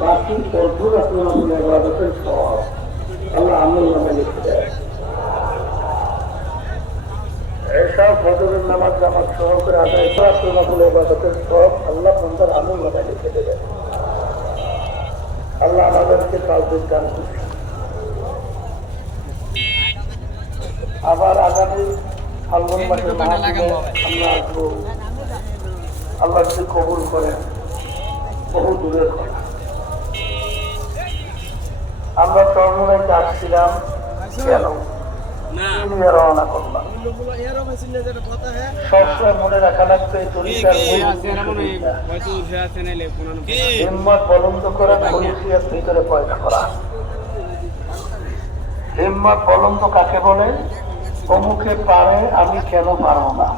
বাকি অর্ধ রাসূল ইবাদতের সওয়াব আল্লাহ আমল নামে লিখে দেয় এসব ফজরের নামাজ জামাত সহকারে আদায় করা সুন্নাতুল ইবাদতের সব আল্লাহ বন্দার আমল নামায় লিখে দেবেন। আল্লাহ আমাদেরকে তাওফিক দান করুন। আবার আগামী ফাল্গুন মাহফিলে আমরা আসব। আল্লাহ যদি কবুল করেন বহু দূরের কথা আমরা চরমনাইতে আসছিলাম কেন কি নিয়ে রওনা করলাম সবসময় মনে রাখা লাগবে এই তরিকার হিম্মত বলন্দ করে খলিসিয়ার ভিতরে পয়দা করা। হিম্মত বলন্দ কাকে বলে? অমুকে পারে আমি কেন পারব না?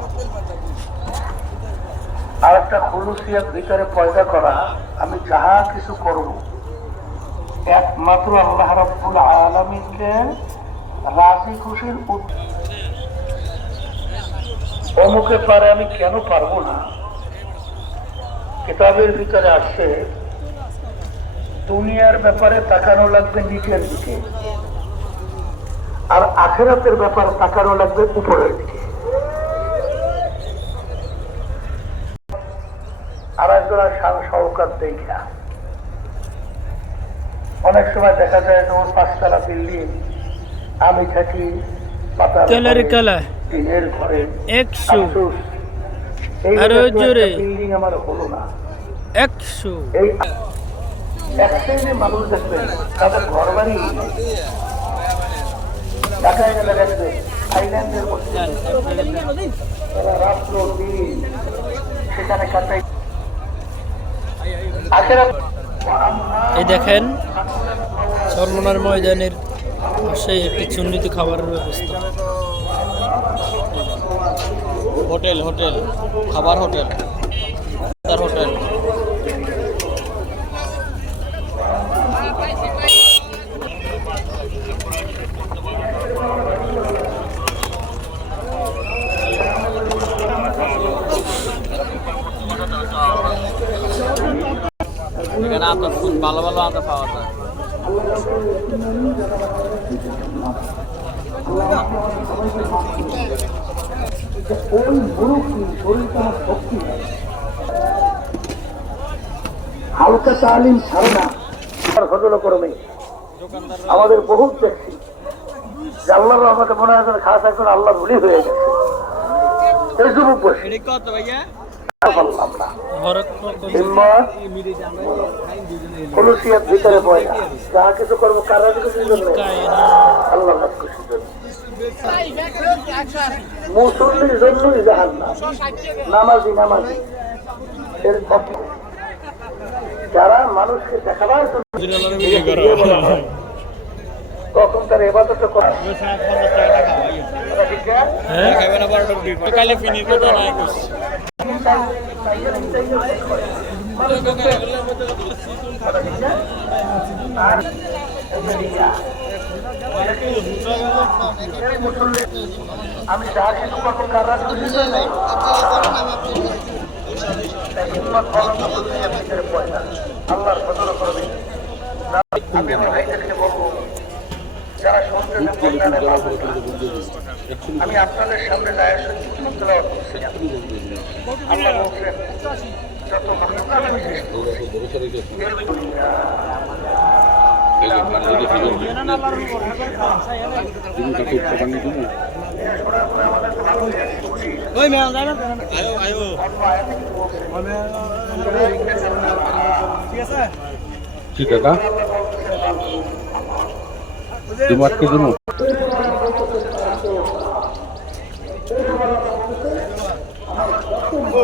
আর একটা খুলুসিয়ার ভিতরে পয়দা করা, আমি যাহা কিছু করব, একমাত্র আল্লাহ রব্বুল আলমীকে রাজি খুশির অমুকে পারে আমি কেন পারব না? কিতাবের ভিতরে আসছে, দুনিয়ার ব্যাপারে তাকানো লাগবে নিচের দিকে, আর আখেরাতের ব্যাপারে তাকানো লাগবে উপরের দিকে। আর সহকার দেখা অনেক সময় দেখা যায় যে ওর পাঁচতলা বিল্ডিং আমি থাকি পাতার কালা টিনের ঘরে। একশো। আরও জোরে। বিল্ডিং আমার হলো না। একশো। এই এক শ্রেণির মানুষ দেখবেন তাদের ঘর বাড়ি। ঢাকায় গেলে দেখবে আইল্যান্ডের মধ্যে। তারা রাত্র দিন সেখানে কাটাই। এই দেখেন চরমনার ময়দানের পাশে একটি চুন্নিত খাবারের ব্যবস্থা। হোটেল হোটেল খাবার হোটেল তার হোটেল এখানে আতর খুব ভালো ভালো আতর পাওয়া যায়। ওই মুরুখী শরীর কোনো শক্তি নেই হালকা তালিম ছাড়ে না। আর ঘটনা করবে আমাদের বহুত যে আল্লাহ আমাকে মনে হয় খাস এখন আল্লাহ ভুলি হয়ে গেছে। যুবক বসে কত ভাইয়া। পারলাম না হিম্মত কলুসিয়ার ভিতরে পয়সা যাহা কিছু করব কারা কিছু জন্য আল্লাহ খুশির জন্য মুসল্লির জন্যই জাহান না নামাজি নামাজি। এর যারা মানুষকে দেখাবার জন্য তখন তার এবাদত করা? হ্যাঁ? খাইবে না কালে ফিনির কথা নাই। কইছি আমি যাহা কিছু করব কারা খুশির জন্য হিম্মত বলন্দ কলুসিয়ার ভিতরে পয়সা আল্লাহর ফজল করবে আমি আমার ভাইদেরকে বলব যারা শুনতে বলবেন আমি আপনাদের সামনে দায়ের সত্যি তেলাওয়াত করছিলাম আল্লাহ বলছেন যত মাহলুকাত আমি সৃষ্টি করেছি, ওই মেল দাও আয়ো আয়ো কি কাকা জুমাত কে জন্য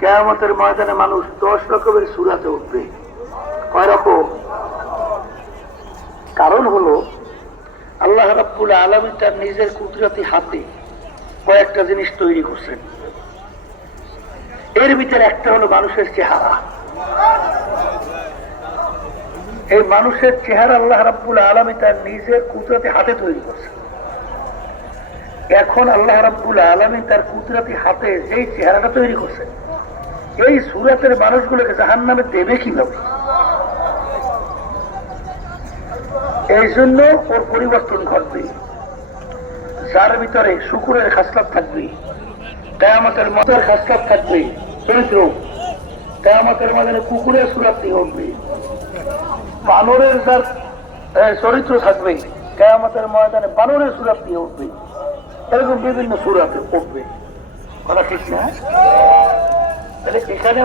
কেয়ামতের ময়দানে মানুষ দশ রকমের সুরাতে উঠবে। কয় রকম? কারণ হলো, আল্লাহ রাব্বুল আলমী তার নিজের কুদরতি হাতে কয়েকটা জিনিস তৈরি করছেন। এর ভিতরে একটা হলো মানুষের চেহারা। এই মানুষের চেহারা আল্লাহ রাব্বুল আলমী তার নিজের কুদরতি হাতে তৈরি করছেন। এখন আল্লাহ রাব্বুল আলমী তার কুদরতি হাতে যেই চেহারাটা তৈরি করছেন এই সুরাতের মানুষগুলোকে জাহান নামে দেবে কীভাবে? এই জন্য ওর পরিবর্তন ঘটবে। যার ভিতরে শুকুরের খাসলাত থাকবে, কেয়ামতের মতের খাসলাত থাকবে, চরিত্র। কেয়ামতের মধ্যে কুকুরের সুরাত উঠবে। বানরের যার চরিত্র থাকবে, কেয়ামতের ময়দানে বানরের সুরাত নিয়ে উঠবে। এরকম বিভিন্ন সুরাতে উঠবে। কথা ঠিক না? তাহলে এখানে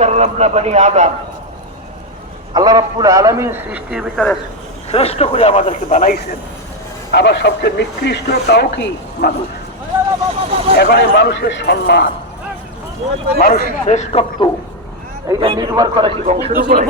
করলাম না বানি আদাম। আল্লাহ রাব্বুল আলমীর সৃষ্টির ভিতরে শ্রেষ্ঠ করে আমাদেরকে বানাইছেন। আবার সবচেয়ে নিকৃষ্ট তাও কি? মানুষ। এখন এই মানুষের সম্মান মানুষের শ্রেষ্ঠত্ব এইটা নির্ভর করা কি বংশের উপরে?